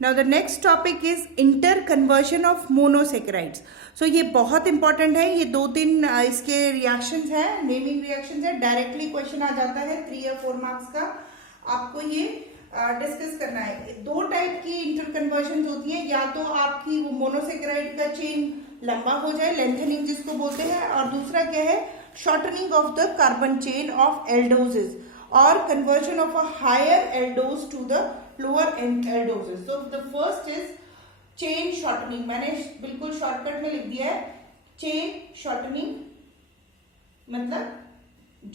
Now the next topic is inter conversion of monosaccharides. So ये बहुत important है। ये 2-3 इसके रिएक्शंस हैं, नेमिंग रिएक्शंस है। डायरेक्टली क्वेश्चन आ जाता है 3 या 4 मार्क्स का। आपको ये डिस्कस करना है। 2 टाइप की इंटर कन्वर्जन होती है, या तो आपकी वो मोनोसेकेराइड का चेन लंबा हो जाए, लेंथनिंग जिसको बोलते हैं, और दूसरा क्या है, shortening of the carbon chain of aldoses or conversion of a higher aldose to the lower aldoses. So the first is chain shortening. मैंने बिल्कुल शॉर्टकट में लिख दिया है chain shortening, मतलब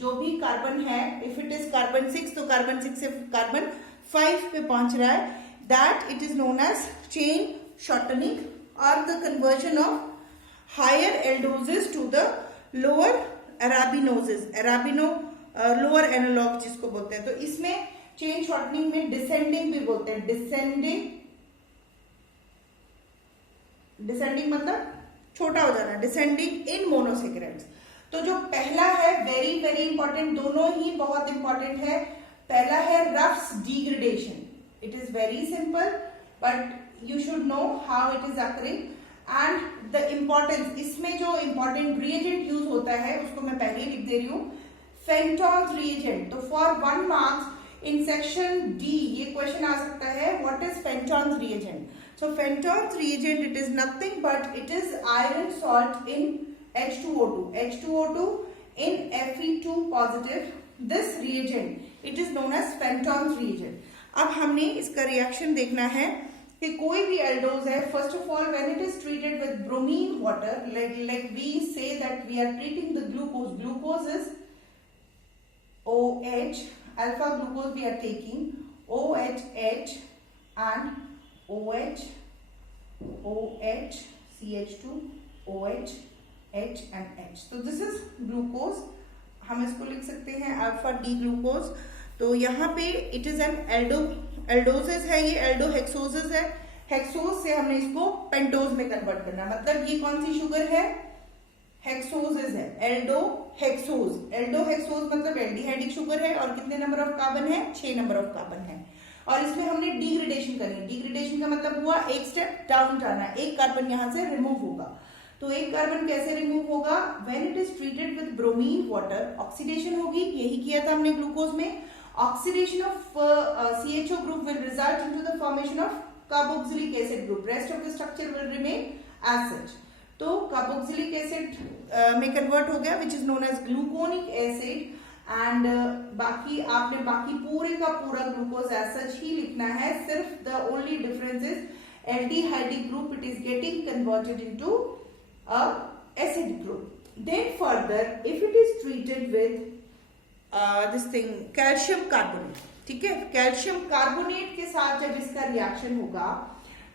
जो भी कार्बन है, if it is carbon 6 तो कार्बन 6 से कार्बन 5 पे पहुंच रहा है, that it is known as chain shortening or the conversion of higher aldoses to the lower arabinoses. arabino lower analogue जिसको बोलते हैं। तो इसमें चेन शॉर्टनिंग में डिसेंडिंग भी बोलते हैं। डिसेंडिंग मतलब छोटा हो जाना, डिसेंडिंग इन मोनोसेकेराइड्स। तो जो पहला है वेरी वेरी इंपॉर्टेंट, दोनों ही बहुत इंपॉर्टेंट है। पहला है Ruff's degradation. It is very simple but you should know how it is occurring and the importance. इसमें जो इंपॉर्टेंट रिएजेंट यूज होता है उसको मैं पहले ही लिख दे रही हूं, फेंटॉन्स रिएजेंट। तो for 1 marks in section D ये क्वेश्चन आ सकता है, what is Fenton's reagent. So Fenton's reagent it is nothing but it is iron salt in H2O2 in Fe2 positive. This reagent it is known as Fenton's reagent. अब हमने इसका reaction देखना है कि कोई भी एल्डोज है, first of all when it is treated with bromine water, like we say that we are treating the glucose is OH, alpha glucose we are taking OHH and OH, CH2, OH, H and H. So this is glucose. हम इसको लिख सकते हैं alpha D glucose. तो यहाँ पे it is an एल्डोजेस है, ये एल्डोहेक्सोजेस है। हेक्सोज से हमने इसको पेंटोज में कन्वर्ट करना, मतलब ये कौन सी शुगर है, हेक्सोजेस है, एल्डोहेक्सोज। एल्डोहेक्सोज मतलब एल्डिहाइडिक शुगर है और कितने नंबर ऑफ कार्बन है, 6 नंबर ऑफ कार्बन है। और इसमें हमने डिग्रेडेशन करनी। डिग्रेडेशन का मतलब हुआ एक स्टेप डाउन जाना, एक कार्बन यहां से रिमूव होगा। तो एक कार्बन कैसे रिमूव होगा, when it is treated with bromine water, oxidation होगी, यही किया था हमने ग्लूकोज में। Oxidation of CHO group will result into the formation of carboxylic acid group, rest of the structure will remain as such. तो carboxylic acid में convert हो गया which is known as gluconic acid and बाकी आपने बाकी पूरे का पूरा ग्लूकोज एज सच ही लिखना है। सिर्फ the only difference is aldehydic group it is getting converted into a acid group. Then further if it is treated with this thing calcium carbonate, ठीक है, कैल्शियम कार्बोनेट के साथ जब इसका रिएक्शन होगा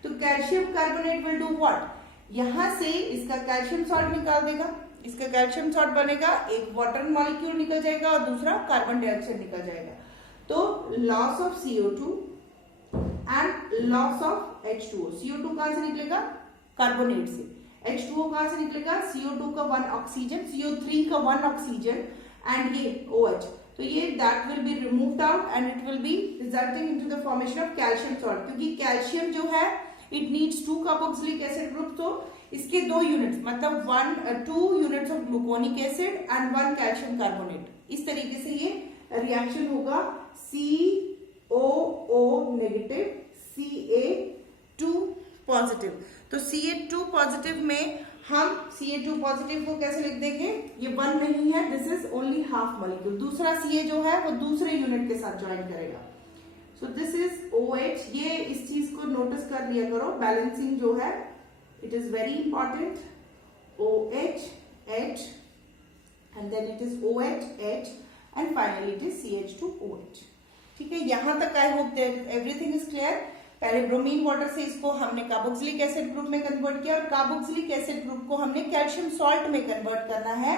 तो calcium carbonate will do what, यहां से इसका कैल्शियम सॉल्ट निकाल देगा, इसका कैल्शियम सॉल्ट बनेगा, एक वाटर मॉलिक्यूल निकल जाएगा और दूसरा कार्बन डाइऑक्साइड निकल जाएगा। तो loss of CO2 and loss of H2O। CO2 कहां से निकलेगा, कार्बोनेट से। H2O कहां से निकलेगा, CO2 का 1 ऑक्सीजन, CO3 का 1 ऑक्सीजन एंड ये OH। तो ये that will be removed out and it will B resulting into the formation of calcium salt. क्योंकि कैल्शियम जो है it needs 2 carboxylic acid group, तो इसके 2 यूनिट्स मतलब 2 units of gluconic acid and 1 calcium carbonate. इस तरीके से ये रिएक्शन होगा COO नेगेटिव CA2 पॉजिटिव। तो CA2 पॉजिटिव में हम CA2 पॉजिटिव को कैसे लिख देंगे, ये 1 नहीं है, this is only half molecule. दूसरा CA जो है वो दूसरे यूनिट के साथ ज्वाइन करेगा। So this is OH। ये इस चीज को नोटिस कर लिया करो, बैलेंसिंग जो है it is very important. OH H and then it is OH H and finally it is CH2OH। ठीक है, यहां तक I hope that everything is clear. पहले ब्रोमीन वाटर से इसको हमने कार्बोक्सिलिक एसिड ग्रुप में कन्वर्ट किया और कार्बोक्सिलिक एसिड ग्रुप को हमने कैल्शियम सॉल्ट में कन्वर्ट करना है।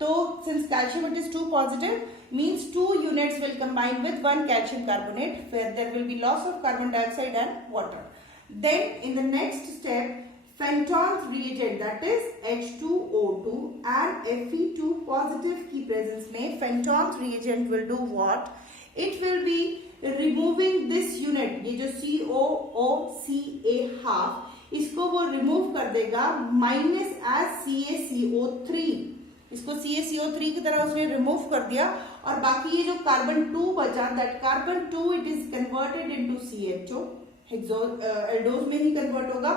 तो since calcium it is 2 positive means 2 units will combine with 1 calcium carbonate, where there will be loss of carbon dioxide and water. Then in the next step Fenton's reagent that is H2O2 and Fe2 positive की presence में Fenton's reagent will do what, it will be removing this unit, ये जो COOCA half, इसको वो remove कर देगा minus as CaCO3, इसको CaCO3 की तरह उसने रिमूव कर दिया, और बाकी ये जो कार्बन 2 बचा, that carbon 2 it is converted into CHO, aldose में ही कन्वर्ट होगा।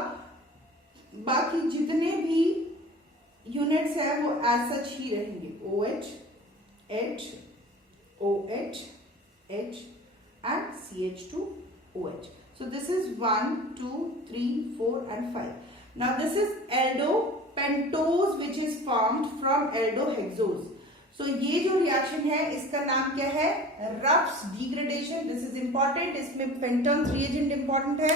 बाकी जितने भी यूनिट्स है वो एज सच ही रहेंगे, OH, H, OH, H and CH2OH. So this is 1, 2, 3, 4 and 5. Now this is aldopentose which is formed from aldohexose. So ये जो रिएक्शन है इसका नाम क्या है, Ruff's degradation. This is important, इसमें पेंटोन्स रिएजेंट इंपॉर्टेंट है।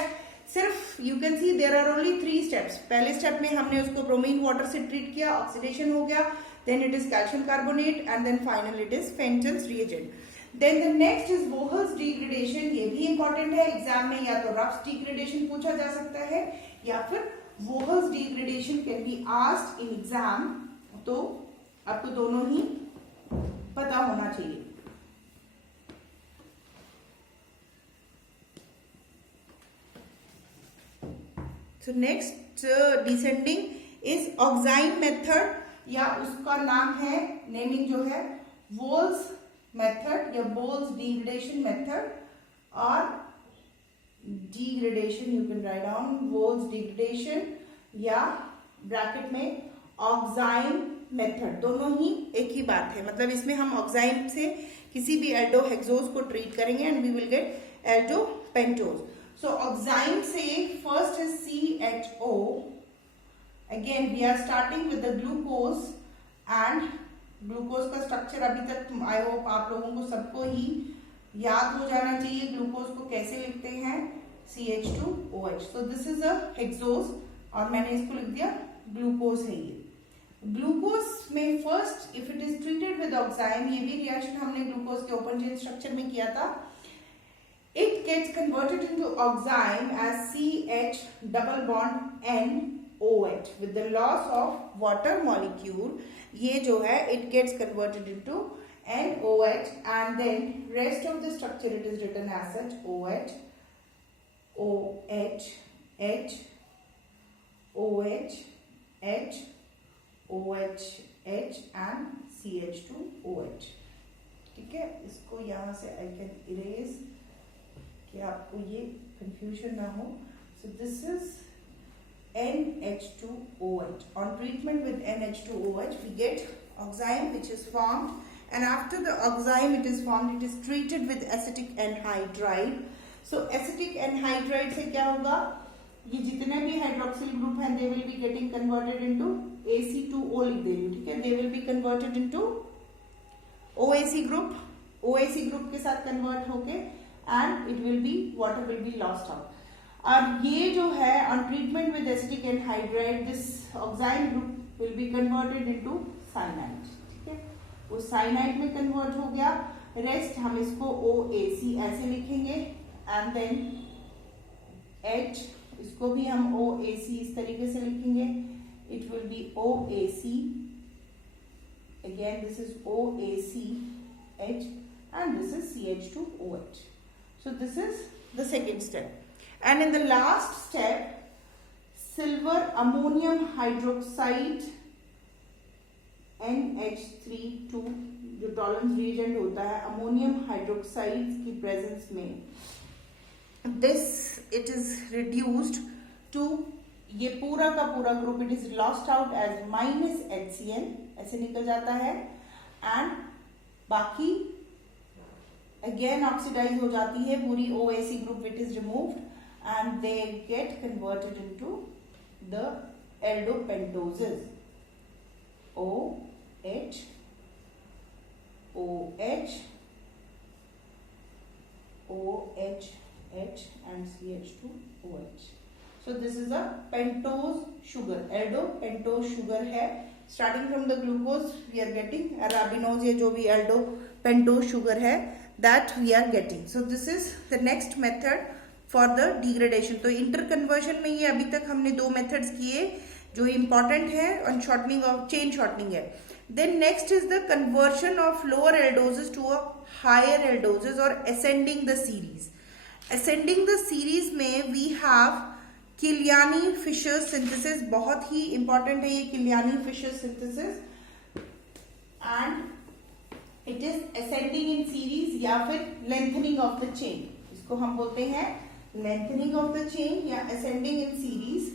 सिर्फ you can see there are only 3 steps. पहले स्टेप में हमने उसको ब्रोमीन वाटर से ट्रीट किया, ऑक्सीडेशन हो गया, then it is calcium carbonate and then final it is Fenton's reagent. Then the next is Wohl's degradation, ये भी इंपॉर्टेंट है एग्जाम में, या तो रफ्स डिग्रेडेशन पूछा जा सकता है या फिर Wohl's degradation can be asked in exam, तो आपको दोनों ही पता होना चाहिए। So next descending is oxime method, या उसका नाम है, नेमिंग जो है वोल्स मेथड या बोल्स डिग्रेडेशन मेथड, और degradation you can write down Wohl's degradation या ब्रैकेट में ऑक्साइन मेथड, दोनों ही एक ही बात है। मतलब इसमें हम ऑक्साइन से किसी भी एल्डोहेक्सोज को ट्रीट करेंगे and we will get aldopentose. So ऑक्साइन से first is CHO, again we are starting with the glucose, and glucose का स्ट्रक्चर अभी तक आई होप आप लोगों को सबको ही याद हो जाना चाहिए। ग्लूकोज को कैसे लिखते हैं, CH2OH। So this is a hexose और मैंने इसको लिख दिया ग्लूकोज है। ये ग्लूकोज में first if it is treated with oxime, ये भी रिएक्शन हमने ग्लूकोज के ओपन चेन स्ट्रक्चर में किया था, it gets converted into oxime as CH double bond NOH with the loss of water molecule, ये जो है it gets converted into NOH, and then rest of the structure it is written as such OH, OH, H, OH, H, OH, H and CH2OH। ठीक है, इसको यहाँ से I can erase कि आपको ये confusion ना हो। So this is NH2OH. On treatment with NH2OH, we get oxime which is formed, and after the oxime it is formed, it is treated with acetic anhydride. So acetic anhydride से क्या होगा, ये जितने भी hydroxyl group हैं they will be getting converted into AC2O लिख देंगे, ठीक है, they will be converted into OAC group, OAC group के साथ convert होके and it will be, water will be lost out। और ये जो है on treatment with acetic anhydride, this oxime group will be converted into cyanide, ठीक है, वो cyanide में convert हो गया। रेस्ट हम इसको OAC ऐसे लिखेंगे, एंड देन H, इसको भी हम OAC इस तरीके से लिखेंगे, it will be OAC, again this is OACH and this is CH2OH। So this is the second step, and in the last step silver ammonium hydroxide NH3 जो tolerance reagent होता है अमोनियम हाइड्रोक्साइड की presence में, this it is reduced to, ये पूरा का पूरा group it is lost out as -HCl ऐसे निकल जाता है, एंड बाकी अगेन ऑक्सीडाइज हो जाती है पूरी OAC group, it is removed and they get converted into the aldopentoses OH, OH, OH, H and CH2OH। So this is a pentose sugar, aldopentose sugar है। Starting from the glucose we are getting arabinose, ये जो भी aldopentose sugar है that we are getting। So this is the next method for the degradation। तो interconversion में ये अभी तक हमने दो methods किए जो important है, on shortening of chain shortening है। Then next is the conversion of lower aldoses to a higher aldoses or ascending the series. Ascending the series में we have Killiani-Fisher synthesis, बहुत ही important है ये Killiani-Fisher synthesis, and it is ascending in series या फिर lengthening of the chain. इसको हम बोलते हैं lengthening of the chain या ascending in series.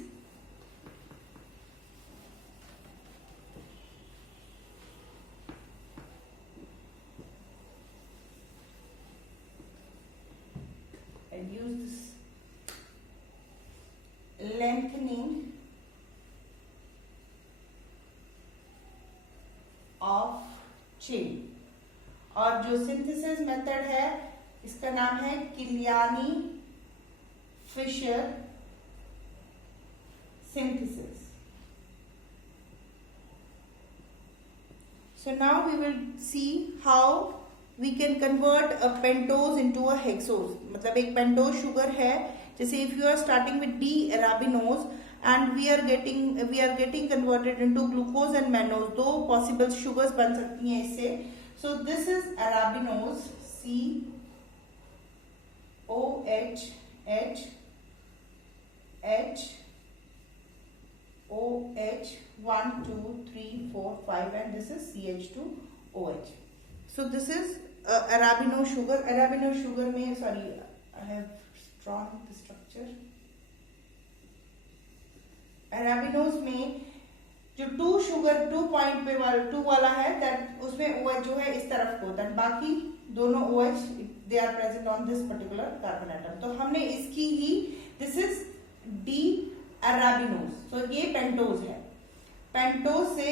And use this lengthening of chain. और जो synthesis method है इसका नाम है Killiani-Fisher synthesis. So now we will see how we can convert a pentose into a hexose. मतलब एक pentose sugar है, जैसे if you are starting with D-arabinose and we are getting converted into glucose and mannose, दो possible sugars बन सकती हैं इससे. So this is arabinose, COH H OH 1 2 3 4 5 and this is CH2OH. So this is arabinose sugar. Arabinose sugar में sorry I have drawn the structure. Arabinose में जो 2 point पे वाला 2 वाला है that उसमें OH जो है इस तरफ को होता है, बाकी दोनों OH they are present on this particular carbon atom. तो हमने इसकी ही this is D-arabinose. So ये पेंटोज है. पेंटोज से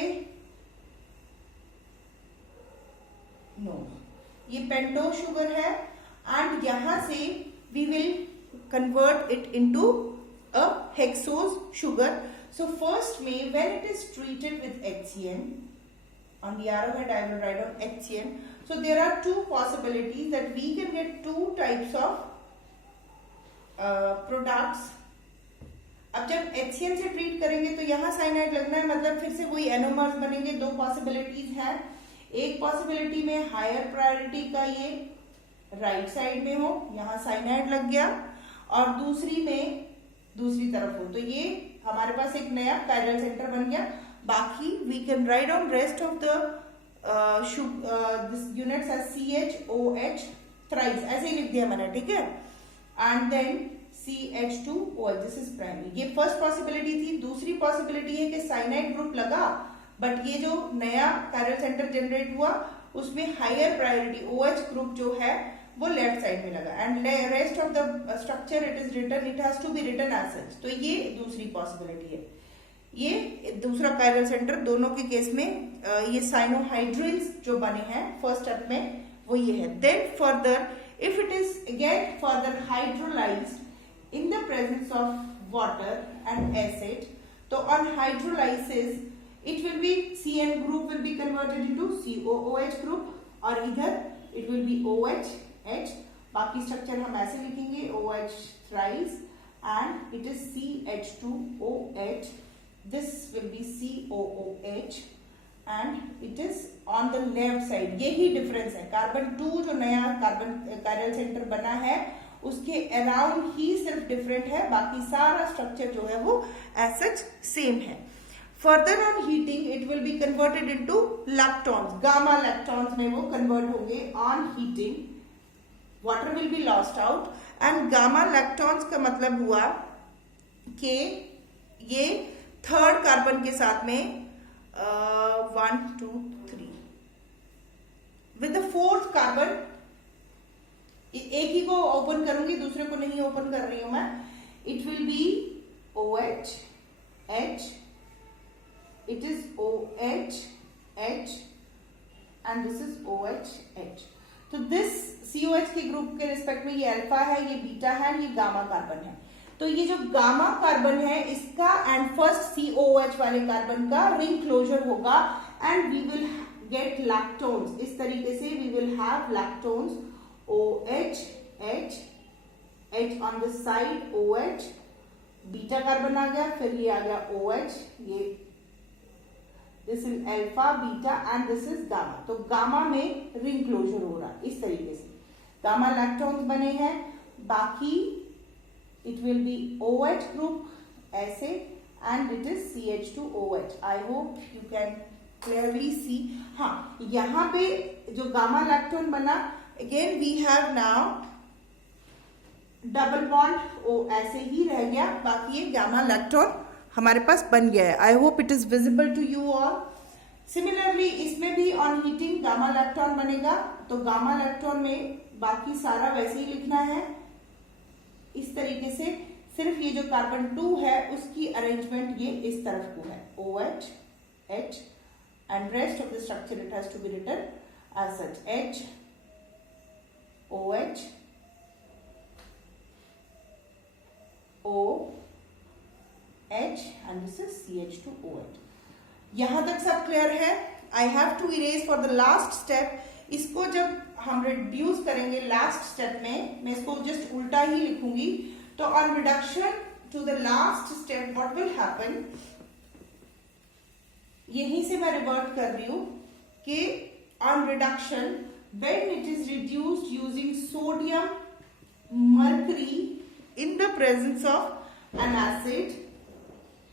ये पेंटोज शुगर है एंड यहां से we will convert it into a hexose sugar. So first में when it is treated with HCN on the arrowhead I will write on HCN. So there are two possibilities that we can get two types of products. अब जब HCN से treat करेंगे तो यहाँ cyanide लगना है, मतलब फिर से वही एनोमर्स बनेंगे. दो पॉसिबिलिटीज हैं. एक पॉसिबिलिटी में हायर प्रायोरिटी का ये राइट साइड में हो, यहाँ साइनाइड लग गया, और दूसरी में दूसरी तरफ हो. तो ये हमारे पास एक नया कायरल सेंटर बन गया. बाकी we can write on rest of the this units as CHOH thrice, ऐसे ही लिख दिया मैंने, ठीक है. And then CH2OH, this is primary. ये फर्स्ट पॉसिबिलिटी थी. दूसरी पॉसिबिलिटी है कि साइनाइड ग्रुप लगा बट ये जो नया कायरल सेंटर जनरेट हुआ उसमें हायर प्रायोरिटी OH ग्रुप जो है वो लेफ्ट साइड में लगा and rest of the structure it is written, it has to be written as such. तो ये दूसरी पॉसिबिलिटी है. ये दूसरा कायरल सेंटर दोनों के केस में ये साइनोहाइड्रिल्स जो बने हैं फर्स्ट स्टेप में वो ये है. Then further if it is again further hydrolysed in the presence of water and acid, so on hydrolysis it will be CN group will be converted into COOH group और इधर it will be OH H. बाकी structure हम ऐसे लिखेंगे OH thrice and it is CH2OH. This will be COOH and it is on the left side. यही difference है. Carbon 2 जो नया कार्बन कायरल सेंटर बना है उसके अराउंड ही सिर्फ डिफरेंट है, बाकी सारा स्ट्रक्चर जो है वो एज सच सेम है. Further on heating it will be converted into lactones. Gamma lactones में वो कन्वर्ट होंगे on heating. Water will be lost out and gamma lactones का मतलब हुआ कि ये थर्ड कार्बन के साथ में 1 2 3 विद द फोर्थ कार्बन, एक ही को ओपन करूंगी दूसरे को नहीं ओपन कर रही हूं मैं. It will be OH H, it is OH H and this is OH H. तो दिस COH के ग्रुप के रिस्पेक्ट में ये अल्फा है, ये बीटा है, ये गामा कार्बन है. तो ये जो गामा कार्बन है इसका एंड फर्स्ट COOH वाले कार्बन का रिंग क्लोजर होगा and we will get lactones. इस तरीके से we will have lactones OH H H on the side OH, beta carbon आ गया, फिर ये आ गया OH, ये this is alpha beta and this is gamma. तो गामा में रिंग क्लोजर हो रहा है इस तरीके से, गामा इलेक्ट्रॉन्स बने हैं, बाकी it will be OH group ऐसे and it is CH2OH। I hope you can clearly see. हाँ, यहाँ पे जो गामा इलेक्ट्रॉन बना, again we have now double bond O ऐसे ही रह गया, बाकी ये गामा इलेक्ट्रॉन हमारे पास बन गया है। I hope it is visible to you all. Similarly इसमें भी ऑन हीटिंग गामा इलेक्ट्रॉन बनेगा, तो गामा इलेक्ट्रॉन में बाकी सारा वैसे ही लिखना है इस तरीके से, सिर्फ ये जो कार्बन 2 है उसकी अरेंजमेंट ये इस तरफ को है, OH H and rest of the structure it has to be written as such, H OH O H and this is CH2OH। यहां तक सब क्लियर है। I have to erase for the last step. इसको जब हम reduce करेंगे last step में, मैं इसको जस्ट उल्टा ही लिखूंगी। तो on reduction to the last step what will happen, यहीं से मैं रिवर्ट कर रही हूं कि on reduction when it is reduced using sodium mercury in the presence of an acid,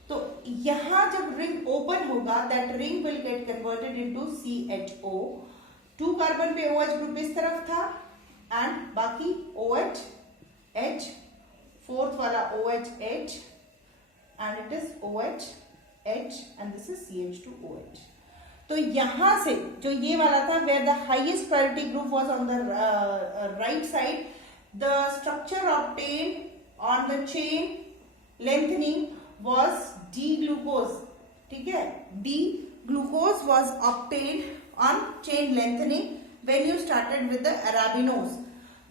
तो यहां जब रिंग ओपन होगा that ring will get converted into CHO। 2 carbon पे OH ग्रुप इस तरफ था एंड बाकी OH H, फोर्थ वाला OH H and it is OH H and this is CH2OH। तो यहां से जो ये वाला था where the highest priority group was on the right side, the structure obtained on the chain lengthening was D-glucose। ठीक है, D-glucose was obtained on chain lengthening when you started with the arabinose।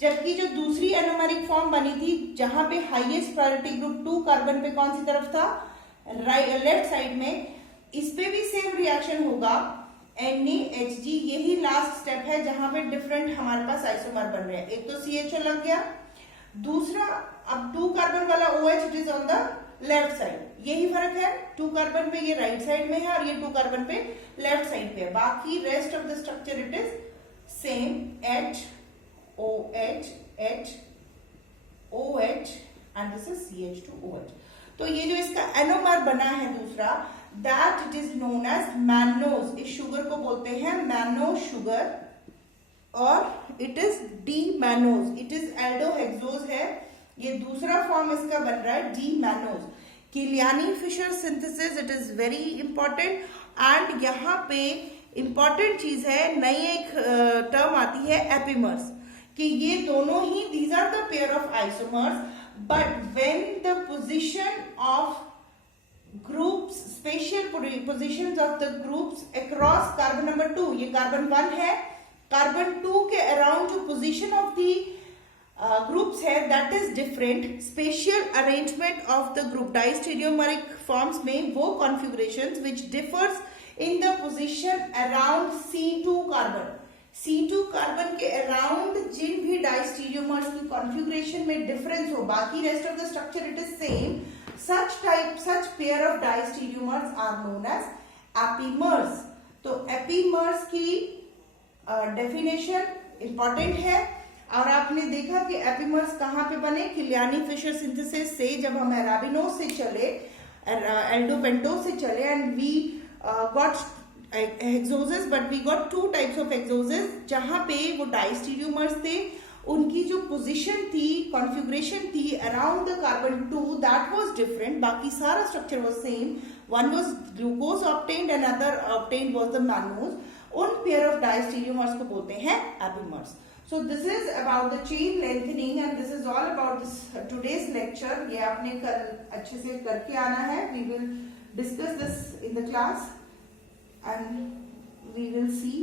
जबकि जो दूसरी anomeric form बनी थी जहां पे highest priority group 2 carbon पे कौन सी तरफ था, लेफ्ट साइड में, इस पे भी सेम रिएक्शन होगा NaHG। यही लास्ट स्टेप है जहां पे डिफरेंट हमारे पास आइसोमर बन रहे हैं। एक तो CHO लग गया, दूसरा अब 2 कार्बन वाला OH it is on the left side, यही फर्क है। 2 कार्बन पे ये राइट साइड में है और ये 2 कार्बन पे लेफ्ट साइड पे है, बाकी rest of the structure it is same, H OH H OH and this is CH2OH। तो ये जो इसका एनोमर बना है दूसरा, that it is known as mannose. इस शुगर को बोलते हैं मैनो शुगर और it is D mannose, it is aldohexose है, ये दूसरा फॉर्म इसका बन रहा है D mannose. Kiliani Fischer synthesis it is very important and यहाँ पे इंपॉर्टेंट चीज है, नई एक टर्म आती है एपिमर्स, कि ये दोनों ही these are the pair of isomers, but when the position of groups, special positions of the groups across carbon number 2, ये कार्बन 1 है, कार्बन 2 के अराउंड जो पोजीशन ऑफ द ग्रुप्स है that is different. Special arrangement of the group diastereomeric forms में वो configurations which differs in the position around C2 carbon. C2 carbon के around जिन भी डाइस्टेरियोमर्स की कॉन्फ़िगरेशन में डिफरेंस हो, बाकी rest of the structure it is same, such pair of diastereomers are known as epimers। तो एपीमर्स की definition important है। और आपने देखा कि एपिमर्स कहाँ पे बने, किलियानी फिशर सिंथेसिस से, जब हम अराबिनोज से चले, एल्डोपेंटोज से चले and we got hexoses, but we got 2 types of hexoses जहां पे वो डाइस्टेरियोमर्स थे, उनकी जो पोजीशन थी, कॉन्फ़िगरेशन थी around the carbon 2 that was different, बाकी सारा structure was same. One was glucose obtained and other obtained was the mannose. उन पेयर ऑफ डाइस्टेरियोमर्स को बोलते हैं epimers. So this is about the chain lengthening and this is all about this today's lecture। ये आपने कल अच्छे से करके आना है। We will discuss this in the class and we will see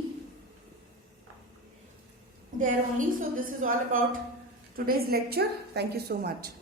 there only। So this is all about today's lecture. Thank you so much.